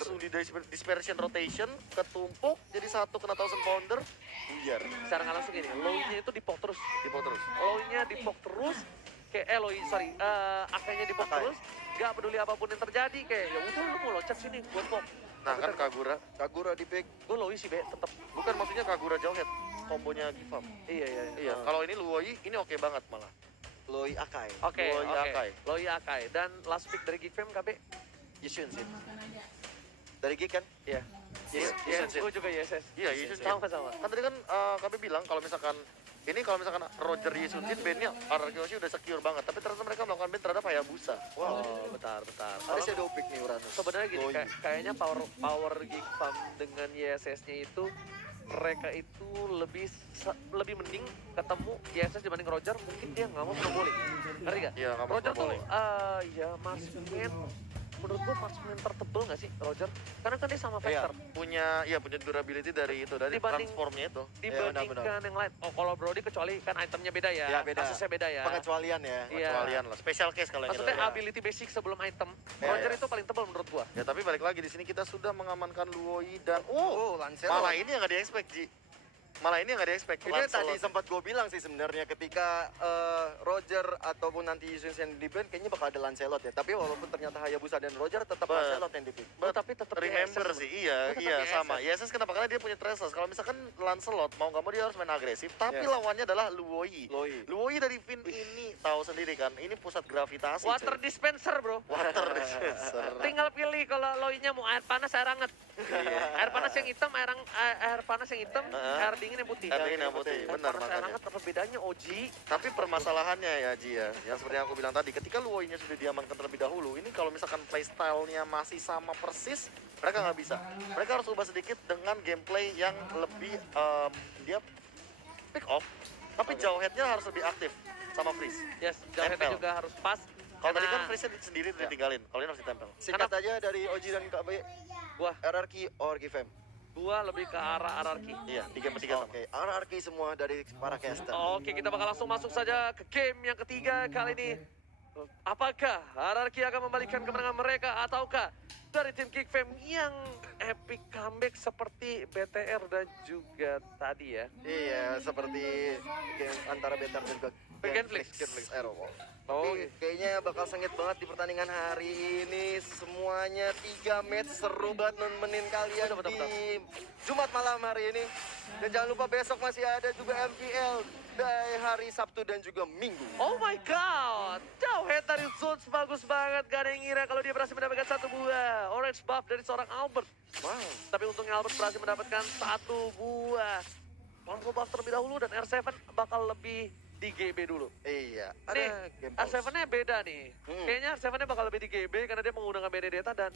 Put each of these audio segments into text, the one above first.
langsung di dispersion rotation, ketumpuk jadi satu kena Thousand Pounder, buyar. Secara nggak langsung gini, low-nya itu dipok terus. Dipok terus. Low-nya dipok terus, kayak akanya dipok Akai. terus, gak peduli apapun yang terjadi, kayak ya udah lu mau loncat sini, gue pok. Nah kan Kagura di pick. Gue low sih be, tetep. bukan maksudnya Kagura Jauhead, kombonya Gifam. Iya, kalau ini Luoi ini oke banget malah. Loi Akai. Oke, Loi Akai. Loi Akai. Dan last pick dari Geek Fam KB? Yisun sih. Dari Geek kan? Iya. Yes, Yes, gue juga YSS. Iya, Yisun Sama-sama. Kan tadi kan kami bilang kalau misalkan Roger Yisun bandnya Ararkyoshi udah secure banget, tapi ternyata mereka melakukan band terhadap Hayabusa. Wow, bentar. Ada shadow pick nih Uranus. Sebenarnya gini, Loi. kayaknya power Geek Fam dengan YSS-nya itu mereka itu lebih mending ketemu YSS dibanding Roger. Mungkin dia nggak mau snowballing, ngerti gak? Iya, nggak mau Roger tuh snowballing. ya marksman, menurut gua marksman tertebel nggak sih Roger? Karena kan dia sama Iya. Vector. Punya durability dari Dibanding- transformnya itu. Dibandingkan yang lain. Oh, kalau Brody kecuali kan itemnya beda ya, Iya, beda. kasusnya beda ya. Pengecualian ya. Iya. Kecualian lah, special case kalau yang itu. Maksudnya Ya. ability basic sebelum item. Iya, Roger iya. itu paling tebal menurut gua. Ya tapi balik lagi di sini kita sudah mengamankan Luoi dan Lancelot. malah ini yang nggak di-expect Ji. Malah ini yang nggak di-expect. Ini tadi sempat gue bilang sih sebenarnya ketika Roger ataupun nanti Yisun yang di ban kayaknya bakal ada Lancelot ya. Tapi walaupun ternyata Hayabusa dan Roger tetap Lancelot yang di pick. Oh, tapi tetap remember YSS, sih, bro. iya Tetap sama. YSS kenapa? Karena dia punya Traceless. Kalau misalkan Lancelot mau nggak mau dia harus main agresif, tapi lawannya adalah Luoi. Luoi dari Vin ini tahu sendiri kan, ini pusat gravitasi. Water coy. dispenser, bro. Water dispenser. Tinggal pilih kalau loinya mau air panas, air hangat. Air panas yang hitam, air panas yang hitam, air dingin yang putih. Air dingin yang putih, Air benar panas, air makanya. hangat apa bedanya, Oji? Tapi permasalahannya ya Ji ya, yang seperti yang aku bilang tadi, ketika Luoi-nya sudah diamankan terlebih dahulu, ini kalau misalkan playstyle-nya masih sama persis, mereka nggak bisa. Mereka harus ubah sedikit dengan gameplay yang lebih dia pick off, tapi Jauhead-nya harus lebih aktif sama Freeze. Yes, jauhnya Tempel. juga harus pas. Kalau tadi Karena kan Freeze-nya sendiri ditinggalin, kalau ini harus ditempel. Singkat aja dari Oji dan KB, Gua RRQ or GFM. lebih ke arah hierarki. Iya, di game ketiga sama. Oke, RRQ semua dari para caster. Oke, kita bakal langsung masuk saja ke game yang ketiga kali ini. Apakah hierarki akan membalikan kemenangan mereka ataukah dari tim Geek Fam yang epic comeback seperti BTR dan juga tadi ya. Iya, seperti game antara Betar dan juga Genflix. Aerowolf. Oh, Tapi kayaknya bakal sengit banget di pertandingan hari ini. Semuanya 3 match seru banget nemenin kalian Betul. di Jumat malam hari ini. Dan jangan lupa besok masih ada juga MPL dari hari Sabtu dan juga Minggu. oh my god, Jauhead dari Zones bagus banget. Gak ada yang ngira kalau dia berhasil mendapatkan satu buah orange buff dari seorang Albert. Wow. Tapi untungnya Albert berhasil mendapatkan satu buah powerful buff terlebih dahulu dan R7 bakal lebih di GB dulu. Iya, Nih, ada game pause. R7-nya beda nih. Kayaknya R7-nya bakal lebih di GB karena dia menggunakan Benedetta dan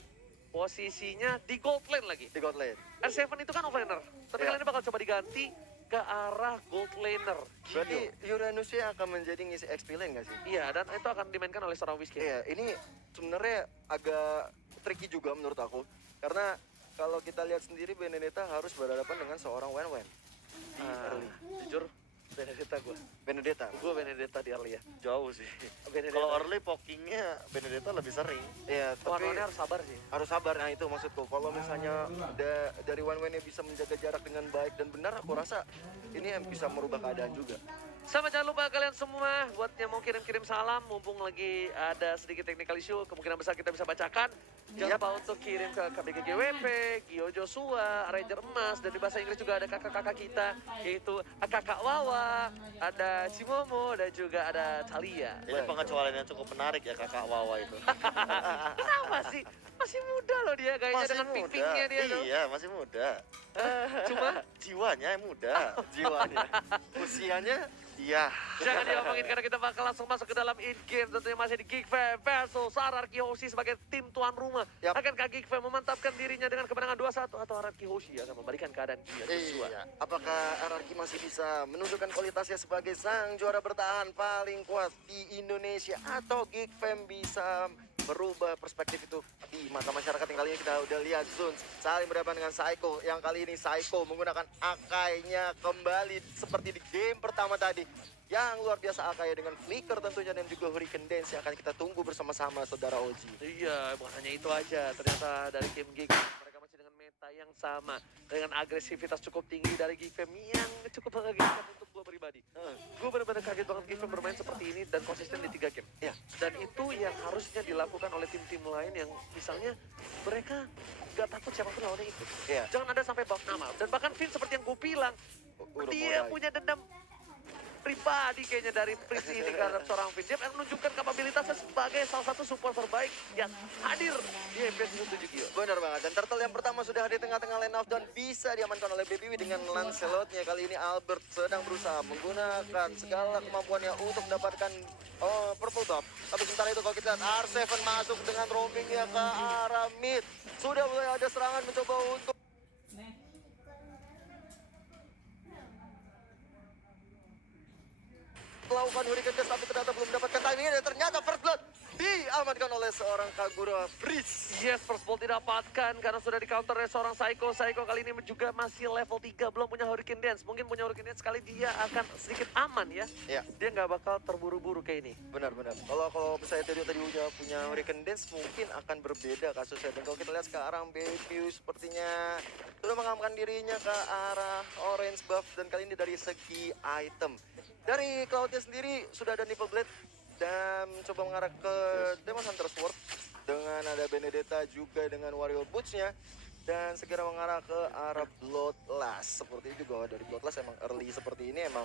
posisinya di gold lane lagi. di God Lane. R7 itu kan offlaner, tapi Iya. kali ini bakal coba diganti ke arah gold laner. Berarti Uranusnya akan menjadi ngisi XP lane nggak sih? Iya, dan itu akan dimainkan oleh seorang Whiskey. Iya, ini sebenarnya agak tricky juga menurut aku. Karena kalau kita lihat sendiri Benedetta harus berhadapan dengan seorang Wen. early. Jujur, Benedetta gue. Benedetta. Gue Benedetta di early ya. Jauh sih. Benedetta. Kalau early pokingnya Benedetta lebih sering. Iya, tapi Warnanya harus sabar sih. harus sabar. Nah itu maksudku. Kalau misalnya dari Wen-Wen bisa menjaga jarak dengan baik dan benar, aku rasa ini yang bisa merubah keadaan juga. Sama jangan lupa kalian semua buat yang mau kirim-kirim salam mumpung lagi ada sedikit technical issue kemungkinan besar kita bisa bacakan. Jangan lupa untuk kirim ke KBGGWP, Gio Joshua, Ranger Emas dan di bahasa Inggris juga ada kakak-kakak kita yaitu Kakak Wawa, ada Cimomo dan juga ada Thalia. Ini pengecualian yang cukup menarik ya kakak Wawa itu. Kenapa sih? Masih muda loh dia kayaknya dengan pimpingnya dia tuh. Iya, masih muda. Cuma Jiwanya yang muda. Jiwanya. Usianya Iya. jangan diomongin karena kita bakal langsung masuk ke dalam in-game. Tentunya masih di Geek Fam versus Ararki Hoshi sebagai tim tuan rumah. Yap. Akankah Geek Fam memantapkan dirinya dengan kemenangan 2-1 atau Ararki Hoshi akan membalikan keadaan Gio Joshua? Iya. Apakah RRQ masih bisa menunjukkan kualitasnya sebagai sang juara bertahan paling kuat di Indonesia atau Geek Fam bisa merubah perspektif itu di mata masyarakat. Yang kali ini kita udah lihat Zun saling berhadapan dengan Psycho. Yang kali ini Psycho menggunakan Akai-nya kembali seperti di game pertama tadi. Yang luar biasa Akai dengan flicker tentunya dan juga Hurricane Dance yang akan kita tunggu bersama-sama saudara Oji. Iya, bukan hanya itu aja. Ternyata dari game Geek mereka masih dengan meta yang sama, dengan agresivitas cukup tinggi dari Geek yang cukup mengagetkan untuk gue pribadi. Gue benar-benar kaget banget Geek bermain seperti ini dan konsisten di 3 game. Ya. Dan itu yang harusnya dilakukan oleh tim-tim lain yang misalnya mereka gak takut siapapun lawannya itu. Iya. Jangan ada sampai buff nama. Dan bahkan Finn seperti yang gue bilang, Udah dia mulai. punya dendam pribadi kayaknya dari Prince ini terhadap seorang Finn. Dia akan menunjukkan kapabilitasnya sebagai salah satu support terbaik yang hadir di FPS Season 7 Gio. Benar banget, dan Turtle yang pertama sudah hadir tengah-tengah line off dan bisa diamankan oleh BBW dengan Lancelot-nya. Kali ini Albert sedang berusaha menggunakan segala kemampuannya untuk mendapatkan purple buff. Tapi sementara itu kalau kita lihat R7 masuk dengan roamingnya ke arah mid. Sudah mulai ada serangan mencoba untuk melakukan Hurricane Dash, tapi ternyata belum mendapatkan timingnya dan ternyata First Blood diamankan oleh seorang Kagura Breeze. Yes, first ball didapatkan karena sudah di counter oleh seorang Psycho. Psycho kali ini juga masih level 3, belum punya Hurricane Dance. Mungkin punya Hurricane Dance kali dia akan sedikit aman ya. Ya, Dia nggak bakal terburu-buru kayak ini. benar-benar. Kalau misalnya tadi udah punya Hurricane Dance mungkin akan berbeda kasusnya. Dan kalau kita lihat sekarang Baby sepertinya sudah mengamankan dirinya ke arah orange buff dan kali ini dari segi item. Dari Cloud-nya sendiri sudah ada Nipple Blade dan coba mengarah ke Demon Hunter Sword dengan ada Benedetta juga dengan Warrior Boots-nya dan segera mengarah ke arah Bloodlust. Seperti itu juga dari Bloodlust emang early seperti ini emang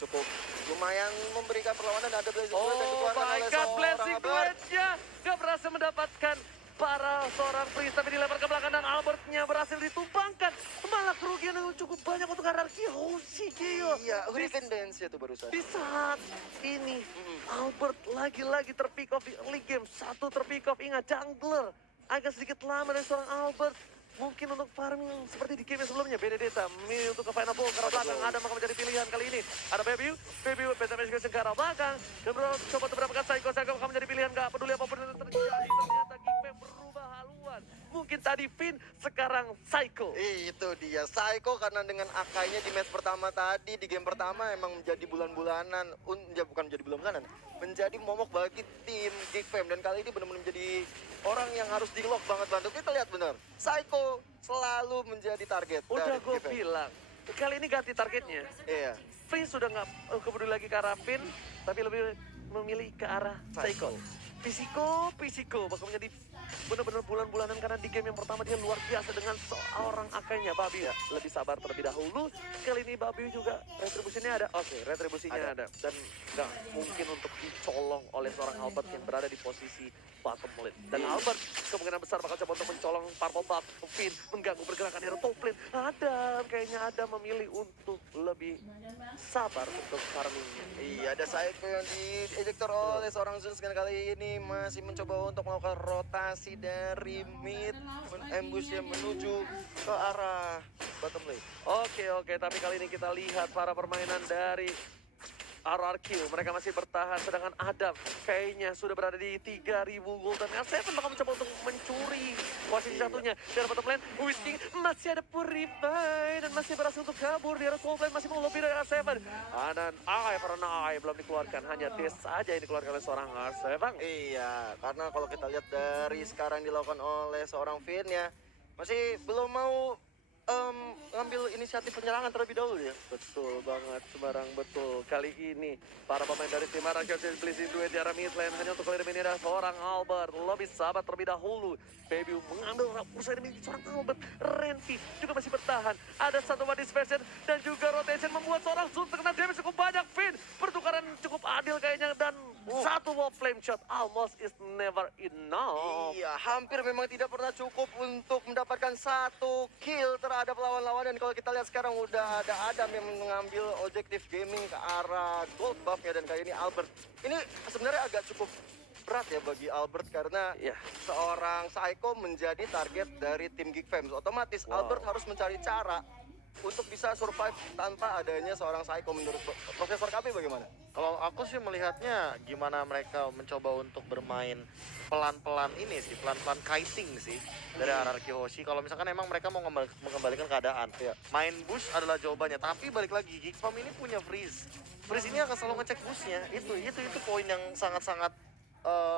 cukup lumayan memberikan perlawanan. Ada Blazing Blade yang Oh dikeluarkan my oleh god, seorang Blazing Albert. Blade-nya nggak berhasil mendapatkan para seorang Prince, tapi dilempar ke belakang dan Albertnya berhasil ditumpangkan. Malah kerugian yang cukup banyak untuk hierarki. Oh si Gio. Iya, Hurricane Dance ya tuh barusan. Di saat ini Albert lagi-lagi terpick off di early game. Satu terpick off, ingat jungler agak sedikit lama dari seorang Albert. Mungkin untuk farming seperti di game yang sebelumnya. Benedetta untuk ke final ball ke arah belakang. Ada maka menjadi pilihan kali ini. Ada Baby Penta Magic ke arah belakang. Dan coba untuk mendapatkan Psycho akan menjadi pilihan. Gak peduli apapun yang terjadi. Ternyata game berubah haluan. Mungkin tadi Finn, sekarang Psycho. Itu dia, Psycho karena dengan Akai-nya di match pertama tadi, di game pertama emang menjadi bulan-bulanan, bukan menjadi bulan-bulanan, menjadi momok bagi tim Geek Fam. Dan kali ini benar-benar menjadi orang yang harus di-lock banget bantu. Kita lihat benar, Psycho selalu menjadi target. Udah dari gue Geek Fam. bilang, kali ini ganti targetnya. Iya, Finn sudah nggak peduli lagi ke arah Finn, tapi lebih memilih ke arah Psycho. Pisiko bakal menjadi benar-benar bulan-bulanan karena di game yang pertama dia luar biasa dengan seorang Akai-nya. Babi ya, lebih sabar terlebih dahulu. Kali ini Babi juga retribusinya ada. Oke, retribusinya ada. Dan nggak mungkin untuk dicolong oleh seorang Albert yang berada di posisi bottom lane. Dan Albert kemungkinan besar bakal coba untuk mencolong purple buff Finn, mengganggu pergerakan hero top lane. Kayaknya ada memilih untuk lebih sabar untuk farmingnya. iya, ada Psycho yang diejektor oleh seorang Zeus kan kali ini masih mencoba untuk melakukan rotasi dari mid, ambushnya menuju ke arah bottom lane. Oke, tapi kali ini kita lihat para permainan dari RRQ. Mereka masih bertahan, sedangkan Adam kayaknya sudah berada di 3000 gold. Dan R7 bakal mencoba untuk mencuri posisi satunya. Dan bottom lane, Whisking masih ada Purify. Dan masih berhasil untuk kabur. Di arah top lane masih mau lebih dari R7. Dan karena belum dikeluarkan. Hanya Des saja yang dikeluarkan oleh seorang R7. Iya, karena kalau kita lihat dari sekarang dilakukan oleh seorang Finn ya, masih belum mau ngambil inisiatif penyerangan terlebih dahulu ya. Betul banget, sembarang betul. Kali ini para pemain dari tim Arranger Blazing duet di arah mid lane hanya untuk kali ini ada seorang Albert. Lebih sahabat terlebih dahulu. Baby mengambil urusan demi seorang Albert. Renty juga masih bertahan. Ada satu one dispersion dan juga rotation membuat seorang Zoom terkena damage cukup banyak. Finn pertukaran cukup adil kayaknya dan satu wall flame shot almost is never enough. Iya, hampir memang tidak pernah cukup untuk mendapatkan satu kill terhadap lawan-lawan. Dan kalau kita lihat sekarang udah ada Adam yang mengambil objektif gaming ke arah gold buff-nya. Dan kali ini Albert, ini sebenarnya agak cukup berat ya bagi Albert karena Ya. seorang Psycho menjadi target dari tim Geek Fam. Otomatis Albert harus mencari cara untuk bisa survive tanpa adanya seorang Psycho menurut Profesor KB bagaimana? Kalau aku sih melihatnya gimana mereka mencoba untuk bermain pelan-pelan ini sih, pelan-pelan kiting sih dari RRQ Hoshi. Kalau misalkan emang mereka mau mengembalikan keadaan, Iya. main bush adalah jawabannya. Tapi balik lagi, Geek Farm ini punya freeze. Freeze ini akan selalu ngecek bushnya. Itu poin yang sangat-sangat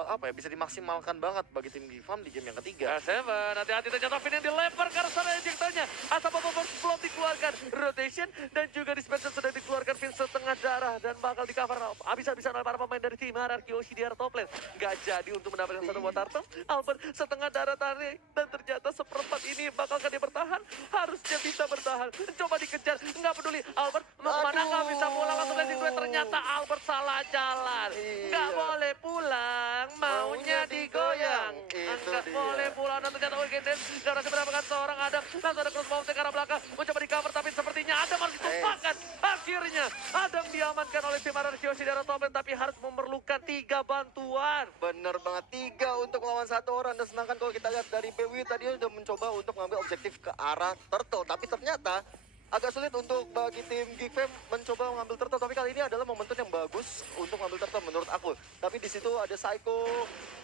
apa ya, bisa dimaksimalkan banget bagi tim Geek Farm di game yang ketiga. R7, hati-hati ternyata Vin yang dilempar ke arah sana ejectornya. Asap Bobos belum dikeluarkan. Rotation dan juga dispenser sudah dikeluarkan. Vin setengah darah dan bakal di cover habis-habisan oleh para pemain dari tim RRQ Hoshi di arah top lane. Gak jadi untuk mendapatkan satu buat turtle. Albert setengah darah tarik dan ternyata seperempat ini bakalkah dia bertahan? Harusnya bisa bertahan. Coba dikejar, nggak peduli. Albert mau kemana? Nggak bisa pulang langsung landing gue. Ternyata Albert salah jalan. Nggak boleh pulang, maunya digoyang. Nggak boleh pulang dan ternyata Weekend Dance gak berhasil mendapatkan seorang Adam. Langsung ada crossbow ke arah belakang. Mencoba di cover tapi sepertinya Adam harus ditumpahkan. Akhirnya Adam diamankan oleh tim RRQ Hoshi di arah top lane tapi harus memerlukan 3 bantuan. Bener banget, 3 untuk melawan 1 orang. Dan sedangkan kalau kita lihat dari PW tadi udah mencoba untuk mengambil objektif ke arah turtle, tapi ternyata agak sulit untuk bagi tim Geek Fam mencoba mengambil turtle. Tapi kali ini adalah momentum yang bagus untuk mengambil turtle menurut aku. Tapi di situ ada Psycho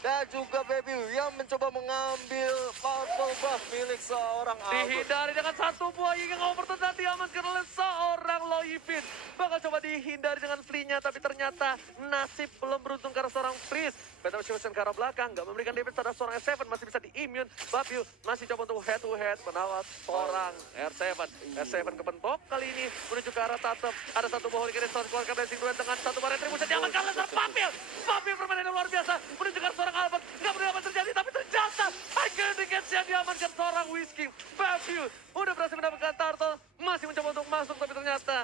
dan juga Baby yang mencoba mengambil purple buff milik seorang Albert. Dihindari dengan satu buah yang overturn dan diamankan oleh seorang Loyfin. Bakal coba dihindari dengan flee-nya tapi ternyata nasib belum beruntung karena seorang Freeze. Battle Shotion ke arah belakang, nggak memberikan damage terhadap seorang R7, masih bisa di-immune. Babiu masih coba untuk head to head menawan seorang R7. R7 kepentok kali ini menuju ke arah Tatum. Ada satu buah Hurricane Storm keluarkan Blazing Duel dengan satu barang retribution. Diamankan laser Papil. Papil permainan yang luar biasa. Menuju ke arah seorang Albert. Nggak peduli apa yang terjadi, tapi ternyata Hurricane yang diamankan seorang Whiskey. Babiu udah berhasil mendapatkan turtle. Masih mencoba untuk masuk, tapi ternyata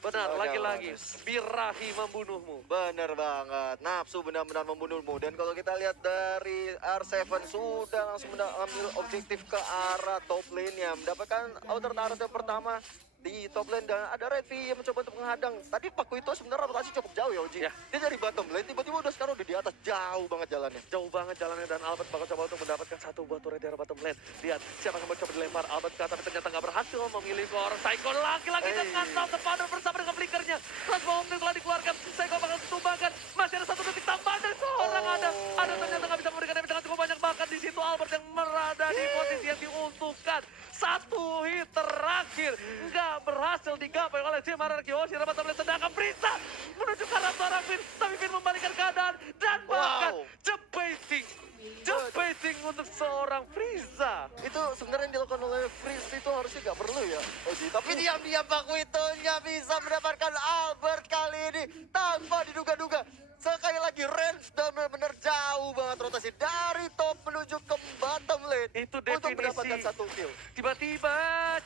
benar, lagi-lagi birahi membunuhmu. Bener banget, nafsu benar-benar membunuhmu. Dan kalau kita lihat dari R7 sudah langsung mengambil objektif ke arah top lane-nya. Mendapatkan outer turret yang pertama di top lane dan ada Redvi yang mencoba untuk menghadang. Tadi Paku itu sebenarnya rotasi cukup jauh ya Uji. Ya. Dia dari bottom lane, tiba-tiba udah sekarang udah di atas, jauh banget jalannya. Jauh banget jalannya dan Albert bakal coba untuk mendapatkan satu buah turret di arah bottom lane. Lihat siapa yang mencoba dilempar Albert ke atas tapi ternyata nggak berhasil memilih seorang Psycho lagi-lagi dengan Thousand Powder bersama dengan flickernya. Crossbow telah dikeluarkan, Psycho bakal ditumbangkan. Masih ada 1 detik tambahan dari seorang Adam. Adam ternyata nggak bisa memberikan damage dengan cukup banyak, bahkan di situ Albert yang berada di posisi yang diuntukkan. Satu hit terakhir nggak berhasil digapai oleh tim RRQ Hoshi. Bottom lane sedangkan Brisa menuju ke arah seorang Finn, tapi Finn membalikan keadaan dan bahkan jebating untuk seorang Frieza. Itu sebenarnya yang dilakukan oleh Freeze itu harusnya nggak perlu ya Uji. Tapi diam-diam Paku itu nggak bisa mendapatkan Albert kali ini tanpa diduga-duga. Sekali lagi range dan benar-benar jauh banget rotasi dari top menuju ke bottom lane Itu untuk mendapatkan definisi 1 kill. tiba-tiba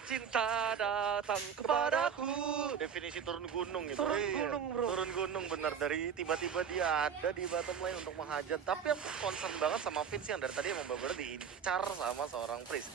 cinta datang kepadaku. Definisi turun gunung itu. Turun Iya, gunung, bro. Turun gunung bener, dari tiba-tiba dia ada di bottom lane untuk menghajat. Tapi aku concern banget sama Vince yang dari tadi emang bener-bener diincar sama seorang Freeze.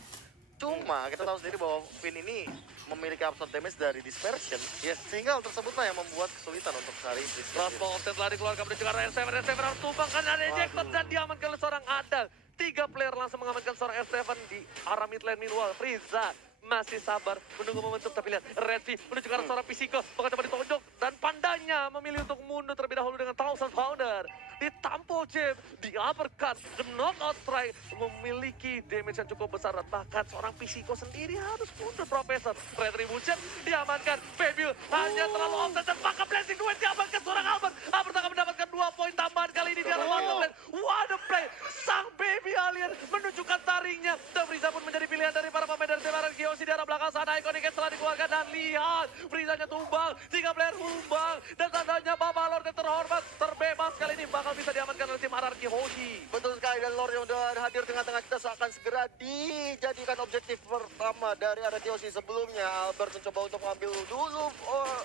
Cuma kita tahu sendiri bahwa Finn ini memiliki absorb damage dari dispersion, Yes. sehingga hal tersebutlah yang membuat kesulitan untuk cari Freeze. Crossbow offset telah dikeluarkan menuju ke arah R7. R7 harus tumbangkan, ada ejector dan diamankan oleh seorang Adal. 3 player langsung mengamankan seorang R7 di arah mid lane. Meanwhile Frieza masih sabar menunggu momentum, tapi lihat Redvi menuju ke arah seorang Pisiko, bakal coba ditonjok dan pandanya memilih untuk mundur terlebih dahulu dengan Thousand Pounder. Ditampol Jim, di uppercut, the knockout strike memiliki damage yang cukup besar. Bahkan seorang Pisiko sendiri harus mundur. Profesor Retribution diamankan, Fabio hanya terlalu offset dan maka blessing duet diamankan seorang Albert. Albert akan mendapatkan 2 poin tambahan kali ini di arah bottom lane. What a play, sang baby alien menunjukkan taringnya. Dan Frieza pun menjadi pilihan dari para pemain dari tim RRQ Hoshi di arah belakang sana. Iconic telah dikeluarkan dan lihat Friezanya tumbang, 3 player tumbang dan tandanya Babalord yang terhormat terbebas kali ini bakal bisa diamankan oleh tim RRQ Hoshi. Betul sekali, dan Lord yang udah hadir tengah-tengah kita akan segera dijadikan objektif pertama dari RRQ Hoshi. Sebelumnya Albert mencoba untuk mengambil dulu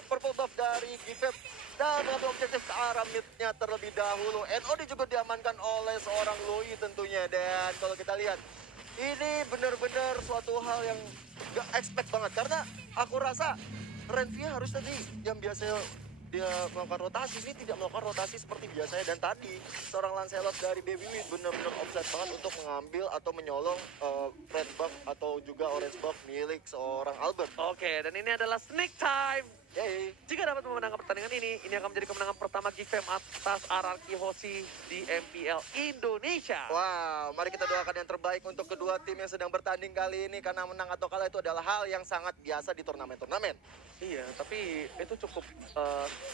purple buff dari Gifep dan mengambil objektif ke arah mid-nya terlebih dahulu. NOD juga diamankan oleh seorang Loi tentunya. Dan kalau kita lihat ini benar-benar suatu hal yang gak expect banget, karena aku rasa Renvia harus tadi yang biasa dia melakukan rotasi, ini tidak melakukan rotasi seperti biasanya. Dan tadi seorang Lancelot dari Baby Win benar-benar offside banget untuk mengambil atau menyolong red buff atau juga orange buff milik seorang Albert. Oke, dan ini adalah sneak time. Yeay. Jika dapat memenangkan pertandingan ini akan menjadi kemenangan pertama Geek Fam atas RRQ Hoshi di MPL Indonesia. Wow, mari kita doakan yang terbaik untuk kedua tim yang sedang bertanding kali ini, karena menang atau kalah itu adalah hal yang sangat biasa di turnamen-turnamen. Iya, tapi itu cukup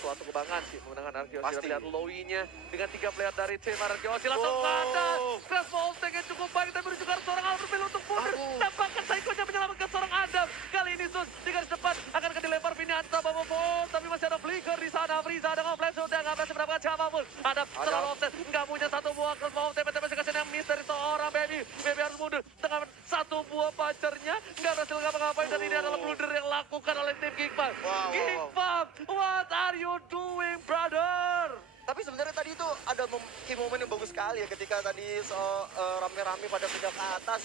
suatu kebanggaan sih memenangkan RRQ Hoshi. Pasti. Lihat Lowy-nya dengan 3 player dari tim RRQ Hoshi langsung ada. Crash Voltec yang cukup baik, tapi juga seorang Albert Bell untuk mundur. Tampakkan Saikonya menyelamatkan seorang Adam. Kali ini Sus di garis depan akan dilempar Vinanta Babofon, tapi masih ada Flicker di sana. Friza dengan flash sudah nggak berhasil mendapatkan siapapun. Ada terlalu offset, nggak punya satu buah Crash Voltec, tapi kasih yang miss dari seorang Baby. Baby harus mundur dengan satu buah pacarnya, nggak berhasil ngapa-ngapain, dan ini adalah blunder yang lakukan oleh tim Geek Fam. Wow. Geek Fam, what are you doing, brother? Tapi sebenarnya tadi itu ada key momen yang bagus sekali ya, ketika tadi rame-rame pada pindah ke atas.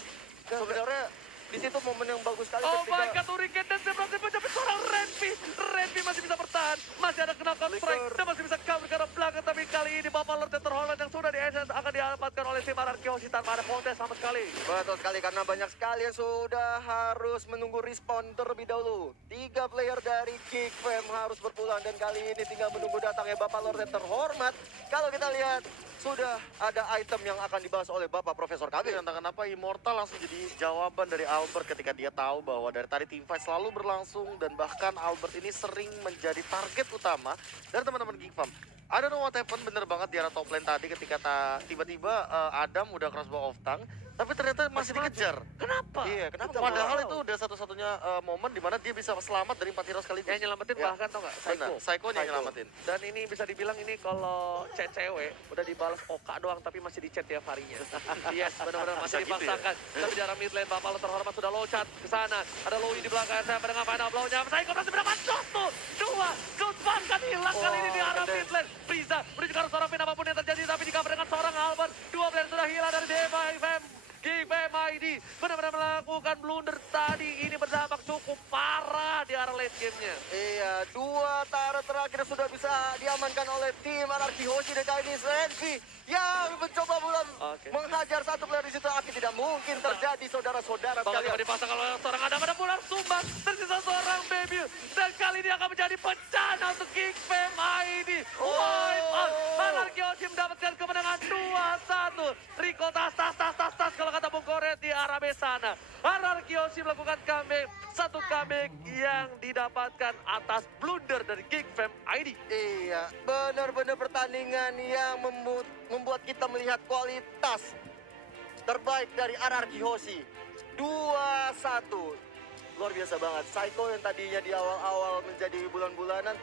Sebenarnya di situ momen yang bagus sekali Oh my ketika god, Hurricane dan berhasil mencapai seorang Renvi. Renvi masih bisa bertahan, masih ada kena counter strike Flicker. dan masih bisa cover ke arah belakang. Tapi kali ini Bapak Lord terhormat yang sudah di-essence akan didapatkan oleh tim RRQ Hoshi tanpa ada kontes sama sekali. betul sekali, karena banyak sekali yang sudah harus menunggu respawn terlebih dahulu. 3 player dari Geek Fam harus berpulang, dan kali ini tinggal menunggu datangnya Bapak Lord yang terhormat. Kalau kita lihat sudah ada item yang akan dibahas oleh Bapak Profesor Tapi Kabir. entah kenapa Immortal langsung jadi jawaban dari Albert ketika dia tahu bahwa dari tadi teamfight selalu berlangsung, dan bahkan Albert ini sering menjadi target utama dari teman-teman Geek Fam. I don't know what happened, bener banget di arah top lane tadi ketika tiba-tiba Adam udah crossbow off tank, tapi ternyata masih dikejar. Kenapa? Iya, kenapa? Padahal itu udah satu-satunya momen di mana dia bisa selamat dari 4 hero sekaligus. Yang nyelamatin Ya. bahkan tau gak? Benar, Psycho. Psycho-nya yang Psycho. nyelamatin. Dan ini bisa dibilang ini kalau chat cewek udah dibalas Oka doang, tapi masih di chat tiap harinya. Yes, benar-benar masih Bisa gitu ya? dipaksakan. Tapi di arah mid lane Bapak Lord terhormat sudah loncat ke sana. Ada Lowy di belakang saya mendengar final blow-nya. Psycho masih mendapat satu, dua, shoot bahkan hilang kali ini di arah mid lane. Friza menuju ke arah seorang pin, apapun yang terjadi, tapi di cover dengan seorang Albert. 2 player sudah hilang dari DFM. Geek Fam ID benar-benar melakukan blunder tadi. Ini berdampak cukup parah di arah late game-nya. Iya, 2 turret terakhir sudah bisa diamankan oleh tim RRQ Hoshi, dan kali ini Renvi yang mencoba Oke. menghajar satu player di situ. Tapi tidak mungkin terjadi, saudara-saudara Bahkan sekalian. dipasang oleh seorang Adam, ada pula Sumbang, tersisa seorang Baby. Dan kali ini akan menjadi bencana untuk Geek Fam ID. Wipe out. RRQ Hoshi mendapatkan kemenangan 2-1. Rico tas kalau kata Bung Koret di arah sana. RRQ Hoshi melakukan comeback. Satu comeback yang didapatkan atas blunder dari Geek Fam ID. Iya, benar-benar pertandingan yang membuat kita melihat kualitas terbaik dari RRQ Hoshi. 2-1. Luar biasa banget. Psycho yang tadinya di awal-awal menjadi bulan-bulanan,